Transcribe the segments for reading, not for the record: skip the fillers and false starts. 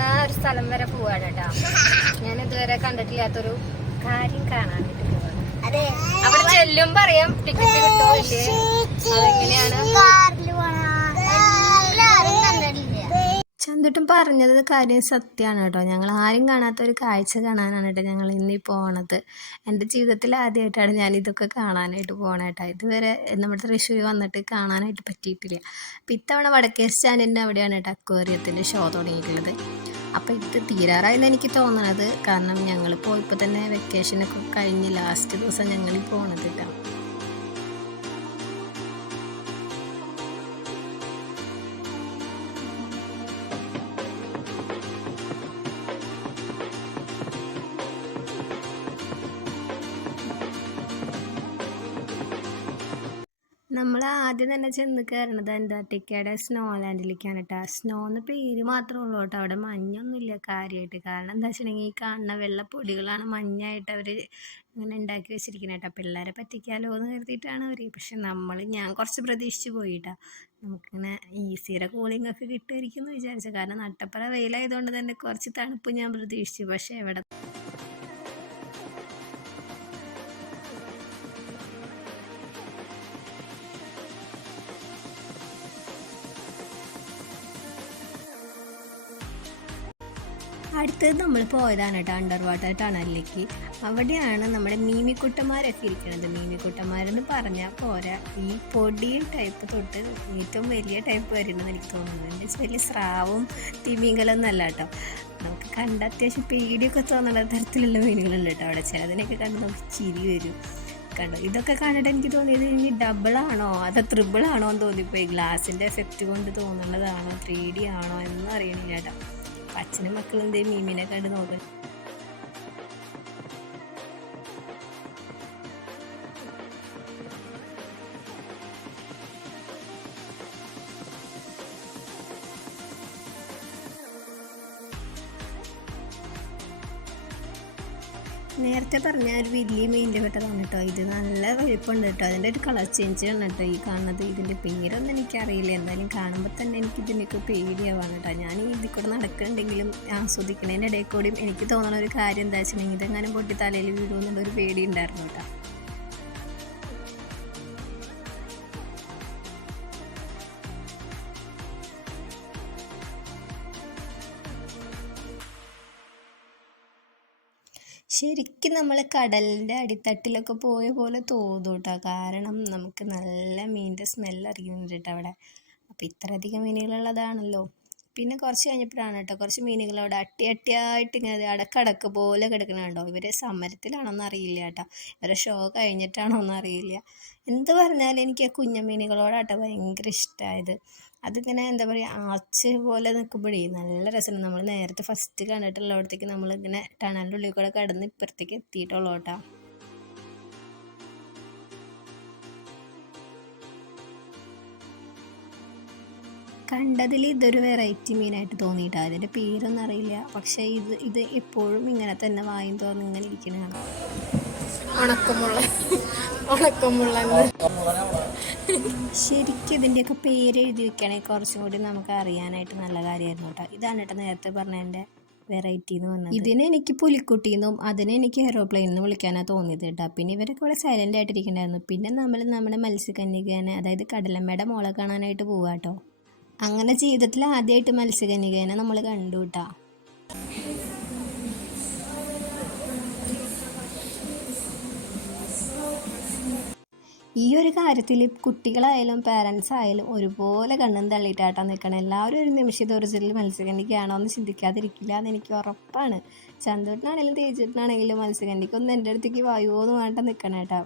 പോകുന്ന ഒരു സ്ഥലം വരെ പോവാണ് കേട്ടോ. ഞാൻ ഇതുവരെ കണ്ടിട്ടില്ലാത്തൊരു കാര്യം കാണാനായിട്ട് പോവാണ്. അവിടെ ചെല്ലും പറയാം ടിക്കറ്റ് കിട്ടുമില്ലേ, അതെങ്ങനെയാണ് ചന്തുട്ടും പറഞ്ഞത് കാര്യം സത്യമാണ് കേട്ടോ. ഞങ്ങൾ ആരും കാണാത്ത ഒരു കാഴ്ച കാണാനാണ് കേട്ടോ ഞങ്ങൾ ഇന്നീ പോണത്. എൻ്റെ ജീവിതത്തിൽ ആദ്യമായിട്ടാണ് ഞാൻ ഇതൊക്കെ കാണാനായിട്ട് പോകണ കേട്ടോ. ഇതുവരെ നമ്മുടെ തൃശ്ശൂർ വന്നിട്ട് കാണാനായിട്ട് പറ്റിയിട്ടില്ല. അപ്പം ഇത്തവണ വടക്കേ സ്റ്റാൻഡിൻ്റെ അവിടെയാണ് കേട്ടോ അക്വേറിയത്തിൻ്റെ ഷോ തുടങ്ങിയിട്ടുള്ളത്. അപ്പോൾ ഇത് തീരാറായെന്ന് എനിക്ക് തോന്നണത്. കാരണം ഞങ്ങൾ പോയപ്പോൾ തന്നെ വെക്കേഷനൊക്കെ കഴിഞ്ഞ് ലാസ്റ്റ് ദിവസം ഞങ്ങൾ പോണത് കേട്ടോ. നമ്മൾ ആദ്യം തന്നെ ചെന്ന് കയറണത് അന്റാർട്ടിക്കയുടെ സ്നോ ലാൻഡിലേക്കാണ് കേട്ടോ. സ്നോ എന്ന് പേര് മാത്രമേ ഉള്ളൂ കേട്ടോ, അവിടെ മഞ്ഞൊന്നുമില്ല കാര്യമായിട്ട്. കാരണം എന്താ വെച്ചിട്ടുണ്ടെങ്കിൽ ഈ കാണുന്ന വെള്ളപ്പൊടികളാണ് മഞ്ഞായിട്ട് അവർ ഇങ്ങനെ ഉണ്ടാക്കി വെച്ചിരിക്കുന്നത് കേട്ടോ. പിള്ളേരെ പറ്റിക്കാലോ എന്ന് കരുതിയിട്ടാണ് അവർ. പക്ഷെ ഞാൻ കുറച്ച് പ്രതീക്ഷിച്ച് പോയിട്ടാ, നമുക്കിങ്ങനെ ഈസിയുടെ കൂളിംഗ് ഒക്കെ കിട്ടുമായിരിക്കും എന്ന് വിചാരിച്ചു. കാരണം നട്ടപ്പുറ വെയിലായതുകൊണ്ട് തന്നെ കുറച്ച് തണുപ്പ് ഞാൻ പ്രതീക്ഷിച്ചു. പക്ഷെ എവിടെ അടുത്തത് നമ്മൾ പോയതാണ് കേട്ടോ അണ്ടർ വാട്ടർ ടണലിലേക്ക്. അവിടെയാണ് നമ്മുടെ മീമിക്കുട്ടന്മാരൊക്കെ ഇരിക്കുന്നത്. മീമിക്കുട്ടന്മാരെന്ന് പറഞ്ഞാൽ പോരാ, ഈ പൊടി ടൈപ്പ് തൊട്ട് ഏറ്റവും വലിയ ടൈപ്പ് വരുന്നതെന്ന് എനിക്ക് തോന്നുന്നത്. വലിയ സ്രാവും തിമിംഗലൊന്നല്ല കേട്ടോ. നമുക്ക് കണ്ട അത്യാവശ്യം പേടിയൊക്കെ തോന്നുന്ന തരത്തിലുള്ള മീനുകളുണ്ട് കേട്ടോ അവിടെ. ചിലതിനൊക്കെ കണ്ട് നമുക്ക് ചിരി വരും കണ്ടോ. ഇതൊക്കെ കണ്ടിട്ട് എനിക്ക് തോന്നിയത് ഇനി ഡബിളാണോ അതോ ട്രിപ്പിളാണോ എന്ന് തോന്നിപ്പോയി. ഗ്ലാസിൻ്റെ എഫക്റ്റ് കൊണ്ട് തോന്നുന്നതാണോ 3D ആണോ എന്നും അറിയണില്ല കേട്ടോ. അച്ഛനും മക്കളും എന്തേ മീമിനെ കണ്ട് നോക്കണം. നേരത്തെ പറഞ്ഞ ഒരു വലിയ മീനിൻ്റെ പെട്ടതാണ് കേട്ടോ. ഇത് നല്ല വലിപ്പമുണ്ട് കേട്ടോ. അതിൻ്റെ ഒരു കളർ ചേഞ്ച് ആണ് കേട്ടോ ഈ കാണുന്നത്. ഇതിൻ്റെ പേരൊന്നും എനിക്കറിയില്ല. എന്തായാലും കാണുമ്പോൾ തന്നെ എനിക്ക് ഇതിനൊക്കെ പേടിയാവാണ് കേട്ടോ. ഞാൻ ഇതിൽ കൂടെ നടക്കുന്നുണ്ടെങ്കിലും ആസ്വദിക്കുന്നതിൻ്റെ ഇടയിൽ കൂടിയും എനിക്ക് തോന്നുന്ന ഒരു കാര്യം എന്താ വെച്ചിട്ടുണ്ടെങ്കിൽ ഇതെങ്ങനെ പൊട്ടി തലയിൽ വീഴുമെന്നുള്ളൊരു പേടി ഉണ്ടായിരുന്നു കേട്ടോ. ശരിക്കും നമ്മൾ കടലിൻ്റെ അടിത്തട്ടിലൊക്കെ പോയ പോലെ തോന്നും കേട്ടോ. കാരണം നമുക്ക് നല്ല മീനിൻ്റെ സ്മെല്ല് അറിയുന്നുണ്ട് കേട്ടോ അവിടെ. അപ്പോൾ ഇത്രയധികം മീനുകളുള്ളതാണല്ലോ. പിന്നെ കുറച്ച് കഴിഞ്ഞപ്പോഴാണ് കേട്ടോ കുറച്ച് മീനുകൾ അവിടെ അട്ടിയായിട്ട് ഇങ്ങനെ അടക്കടക്ക് പോലെ കിടക്കണ കണ്ടോ. ഇവർ സമരത്തിലാണോന്ന് അറിയില്ല കേട്ടോ, ഇവരെ ഷോ കഴിഞ്ഞിട്ടാണോന്ന് അറിയില്ല. എന്ത് പറഞ്ഞാലും എനിക്ക് ആ കുഞ്ഞമീനുകളോടാട്ടോ ഭയങ്കര ഇഷ്ടമായത്. അതിങ്ങനെ എന്താ പറയുക, ആർച്ച് പോലെ നിൽക്കുമ്പോഴേ നല്ല രസമാണ്. നമ്മൾ നേരത്തെ ഫസ്റ്റ് കണ്ടിട്ടുള്ളവിടത്തേക്ക് നമ്മളിങ്ങനെ ടണലിൻ്റെ ഉള്ളിൽ കൂടെ കടന്ന് ഇപ്പുറത്തേക്ക് എത്തിയിട്ടുള്ളൂ കേട്ടോ. കണ്ടതിൽ ഇതൊരു വെറൈറ്റി മീനായിട്ട് തോന്നിയിട്ടോ. അതിൻ്റെ പേരൊന്നും അറിയില്ല. പക്ഷേ ഇത് എപ്പോഴും ഇങ്ങനെ തന്നെ വായും തോന്നി ഇങ്ങനെ ഇരിക്കുന്നതാണ്. ശരിക്കും ഇതിൻ്റെയൊക്കെ പേര് എഴുതി വെക്കുകയാണെങ്കിൽ കുറച്ചും കൂടി നമുക്ക് അറിയാനായിട്ട് നല്ല കാര്യമായിരുന്നു കേട്ടോ. ഇതാണ് കേട്ടോ നേരത്തെ പറഞ്ഞതിൻ്റെ വെറൈറ്റി എന്ന് പറഞ്ഞത്. ഇതിന് എനിക്ക് പുലിക്കുട്ടിന്നും അതിനെ എനിക്ക് എയ്റോപ്ലെയിൻ എന്ന് വിളിക്കാനാണ് തോന്നിയത് കേട്ടോ. പിന്നെ ഇവരൊക്കെ ഇവിടെ സൈലൻ്റ് ആയിട്ടിരിക്കണ്ടായിരുന്നു. പിന്നെ നമ്മുടെ മത്സ്യകന്യകേനെ, അതായത് കടലമ്മയുടെ മോളെ കാണാനായിട്ട് പോവാ കേട്ടോ. അങ്ങനെ ജീവിതത്തിൽ ആദ്യമായിട്ട് മത്സ്യകന്യകേനെ നമ്മൾ കണ്ടു കേട്ടോ. ഈ ഒരു കാര്യത്തിൽ കുട്ടികളായാലും പാരൻസ് ആയാലും ഒരുപോലെ കണ്ണും തള്ളിയിട്ടാട്ടാ നിൽക്കണം. എല്ലാവരും ഒരു നിമിഷം ഒറിജിനൽ മത്സ്യകന്യകയാണോ എന്ന് ചിന്തിക്കാതിരിക്കില്ല എന്ന് എനിക്ക് ഉറപ്പാണ്. ചന്തൂട്ടിനാണെങ്കിലും തേച്ചിട്ടിനാണെങ്കിലും മത്സ്യകന്യക്കൊന്നും എൻ്റെ അടുത്തേക്ക് വായുവോന്ന് വേണ്ട നിൽക്കണം കേട്ടോ.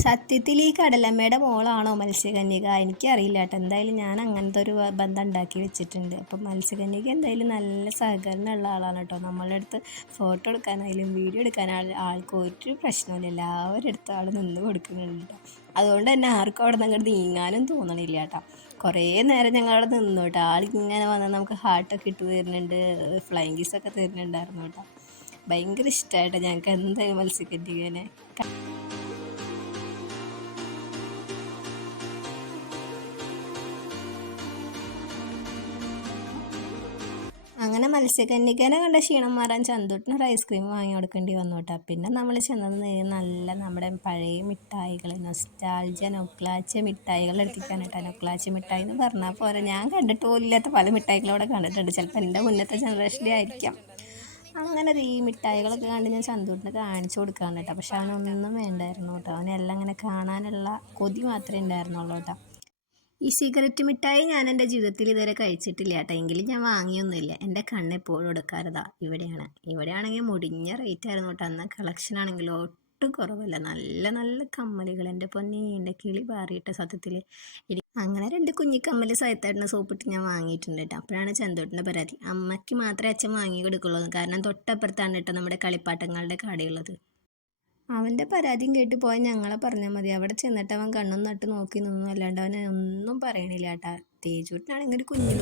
സത്യത്തിൽ ഈ കടലമ്മയുടെ മോളാണോ മത്സ്യകന്യക എനിക്കറിയില്ല കേട്ടോ. എന്തായാലും ഞാൻ അങ്ങനത്തെ ഒരു ബന്ധം ഉണ്ടാക്കി വെച്ചിട്ടുണ്ട്. അപ്പം മത്സ്യകന്യക എന്തായാലും നല്ല സഹകരണമുള്ള ആളാണ് കേട്ടോ. നമ്മളുടെ അടുത്ത് ഫോട്ടോ എടുക്കാനായാലും വീഡിയോ എടുക്കാനായാലും ആൾക്ക് ഒരു പ്രശ്നമില്ല. എല്ലാവരുടെ അടുത്തും ആൾ നിന്ന് കൊടുക്കുന്നുണ്ട് കേട്ടോ. അതുകൊണ്ട് തന്നെ ആർക്കും അവിടെ നിന്ന് അങ്ങോട്ട് നീങ്ങാനും തോന്നണില്ല കേട്ടോ. കുറേ നേരം ഞങ്ങളവിടെ നിന്നു കേട്ടോ. ആളിങ്ങനെ വന്നാൽ നമുക്ക് ഹാർട്ടൊക്കെ ഇട്ട് തരുന്നുണ്ട്, ഫ്ലൈങ് കിസ്സൊക്കെ തരുന്നുണ്ടായിരുന്നു കേട്ടോ. ഭയങ്കര ഇഷ്ടമായിട്ടോ ഞങ്ങൾക്ക് എന്തായാലും മത്സ്യകന്യകേനെ. അങ്ങനെ മത്സ്യകന്യകനെ കണ്ട ക്ഷീണം മാറാൻ ചന്തുട്ടിനൊരു ഐസ്ക്രീം വാങ്ങി കൊടുക്കേണ്ടി വന്നു കേട്ടോ. പിന്നെ നമ്മൾ ചെന്നത് നല്ല നമ്മുടെ പഴയ മിഠായികൾ, നൊസ്റ്റാൾജിയ നൊക്ലാച്ച മിഠായികൾ എടുത്തിക്കാണ് കേട്ടോ. നൊക്ലാച്ച മിഠായി എന്ന് പറഞ്ഞാൽ പോരാ, ഞാൻ കണ്ടിട്ട് പോലില്ലാത്ത പല മിഠായികളും അവിടെ കണ്ടിട്ടുണ്ട്. ചിലപ്പോൾ എൻ്റെ മുന്നത്തെ ജനറേഷൻ്റെ ആയിരിക്കാം. അങ്ങനെ ഈ മിഠായികളൊക്കെ കണ്ട് ഞാൻ ചന്തുട്ടിന് കാണിച്ചു കൊടുക്കാണ് കേട്ടോ. പക്ഷെ അവനൊന്നും വേണ്ടായിരുന്നു കേട്ടോ. അവനെല്ലാം അങ്ങനെ കാണാനുള്ള കൊതി മാത്രമേ ഉണ്ടായിരുന്നുള്ളൂ കേട്ടോ. ഈ സിഗരറ്റ് മിഠായി ഞാൻ എൻ്റെ ജീവിതത്തിൽ ഇതുവരെ കഴിച്ചിട്ടില്ല കേട്ടോ. എങ്കിലും ഞാൻ വാങ്ങിയൊന്നുമില്ല. എൻ്റെ കണ്ണ് എപ്പോഴും എടുക്കാറതാ ഇവിടെയാണ്. ഇവിടെയാണെങ്കിൽ മുടിഞ്ഞ റേറ്റ് ആയിരുന്നു കേട്ടോ. അന്ന് കളക്ഷൻ ആണെങ്കിലോ ഒട്ടും കുറവല്ല. നല്ല നല്ല കമ്മലുകൾ, എൻ്റെ പൊന്നി, എൻ്റെ കിളി പാറിയിട്ട് സത്യത്തിൽ. അങ്ങനെ 2 കുഞ്ഞിക്കമ്മൽ സൈത്തേട്ടന് സോപ്പിട്ട് ഞാൻ വാങ്ങിയിട്ടുണ്ട് കേട്ടോ. അപ്പോഴാണ് ചന്തോട്ടിൻ്റെ പരാതി, അമ്മയ്ക്ക് മാത്രമേ അച്ഛൻ വാങ്ങി കൊടുക്കുള്ളൂ, കാരണം തൊട്ടപ്പുറത്താണ് കേട്ടോ നമ്മുടെ കളിപ്പാട്ടങ്ങളുടെ കടയുള്ളത്. അവൻ്റെ പരാതിയും കേട്ട് പോയ ഞങ്ങളെ പറഞ്ഞാൽ മതി. അവിടെ ചെന്നിട്ട് അവൻ കണ്ണും നട്ട് നോക്കി നിന്നു, അല്ലാണ്ട് അവനെ ഒന്നും പറയണില്ല കേട്ടാ. തേജൂട്ടിനാണെങ്കിൽ ഒരു കുഞ്ഞു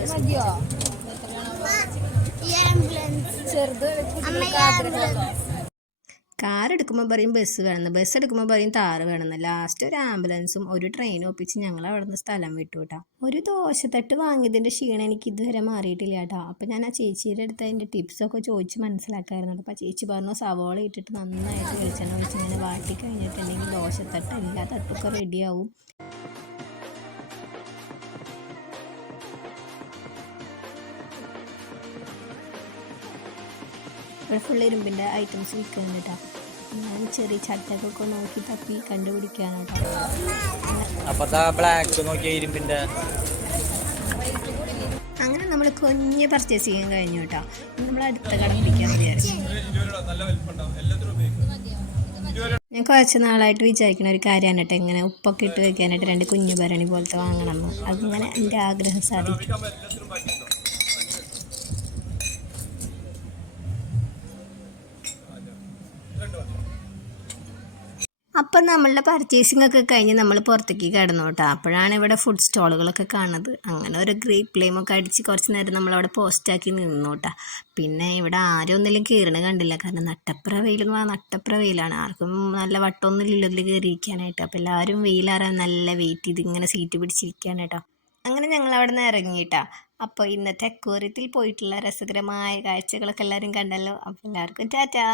കാർ എടുക്കുമ്പോൾ പറയും ബസ് വേണമെന്ന്, ബസ് എടുക്കുമ്പോൾ പറയും താറ് വേണമെന്ന്. ലാസ്റ്റ് ഒരു ആംബുലൻസും ഒരു ട്രെയിനും ഒപ്പിച്ച് ഞങ്ങൾ അവിടെ നിന്ന് സ്ഥലം വിട്ടു കേട്ടോ. ഒരു ദോശത്തട്ട് വാങ്ങിയതിൻ്റെ ക്ഷീണം എനിക്ക് ഇതുവരെ മാറിയിട്ടില്ല കേട്ടോ. അപ്പോൾ ഞാൻ ആ ചേച്ചിയുടെ അടുത്ത് അതിൻ്റെ ടിപ്സൊക്കെ ചോദിച്ച് മനസ്സിലാക്കായിരുന്നു. അപ്പോൾ ആ ചേച്ചി പറഞ്ഞു സവോള ഇട്ടിട്ട് നന്നായിട്ട് വെളിച്ചെണ്ണ ഒഴിച്ച് ഇങ്ങനെ വാട്ടി കഴിഞ്ഞിട്ടുണ്ടെങ്കിൽ ദോശത്തട്ട് എല്ലാ തട്ടൊക്കെ റെഡിയാവും. ഇവിടെ ഫുൾ ഇരുമ്പിൻ്റെ ഐറ്റംസ് വിൽക്കുന്നുണ്ട് കേട്ടോ. ഞാൻ ചെറിയ ചട്ടക്കൊക്കെ നോക്കി തപ്പി കണ്ടുപിടിക്കാണ് കേട്ടോ. അങ്ങനെ നമ്മൾ കുഞ്ഞ് പർച്ചേസ് ചെയ്യാൻ കഴിഞ്ഞു കേട്ടോ. നമ്മൾ അടുത്ത കട പിടിക്കാൻ വിചാരിച്ചു. ഞാൻ കുറച്ച് നാളായിട്ട് വിചാരിക്കുന്ന ഒരു കാര്യമാണ് കേട്ടോ, ഇങ്ങനെ ഉപ്പൊക്കെ ഇട്ട് വെക്കാനായിട്ട് 2 കുഞ്ഞു ഭരണി പോലത്തെ വാങ്ങണമെന്ന്. അതിങ്ങനെ എൻ്റെ ആഗ്രഹം സാധിക്കും. അപ്പം നമ്മളുടെ പർച്ചേസിംഗ് ഒക്കെ കഴിഞ്ഞ് നമ്മൾ പുറത്തേക്ക് കിടന്നു കേട്ടോ. അപ്പോഴാണ് ഇവിടെ ഫുഡ് സ്റ്റോളുകളൊക്കെ കാണുന്നത്. അങ്ങനെ ഒരു ഗ്രേപ്പ് ഫ്ലെയിമൊക്കെ അടിച്ച് കുറച്ച് നേരം നമ്മളവിടെ പോസ്റ്റാക്കി നിന്നു കേട്ടോ. പിന്നെ ഇവിടെ ആരും ഒന്നിലും കയറണ കണ്ടില്ല, കാരണം നട്ടപ്ര വെയിലെന്ന് പറഞ്ഞാൽ നട്ടപ്ര വെയിലാണ്. ആർക്കും നല്ല വട്ടമൊന്നും ഇല്ലതിൽ കയറിയിരിക്കാനായിട്ട്. അപ്പോൾ എല്ലാവരും വെയിലാറാൻ നല്ല വെയിറ്റ് ചെയ്ത് ഇങ്ങനെ സീറ്റ് പിടിച്ചിരിക്കുകയാണ് കേട്ടോ. അങ്ങനെ ഞങ്ങൾ അവിടെ നിന്ന് ഇറങ്ങിയിട്ടാ. അപ്പോൾ ഇന്നത്തെ അക്വേറിയത്തിൽ പോയിട്ടുള്ള രസകരമായ കാഴ്ചകളൊക്കെ എല്ലാവരും കണ്ടല്ലോ. അപ്പോൾ എല്ലാവർക്കും ടാറ്റാ.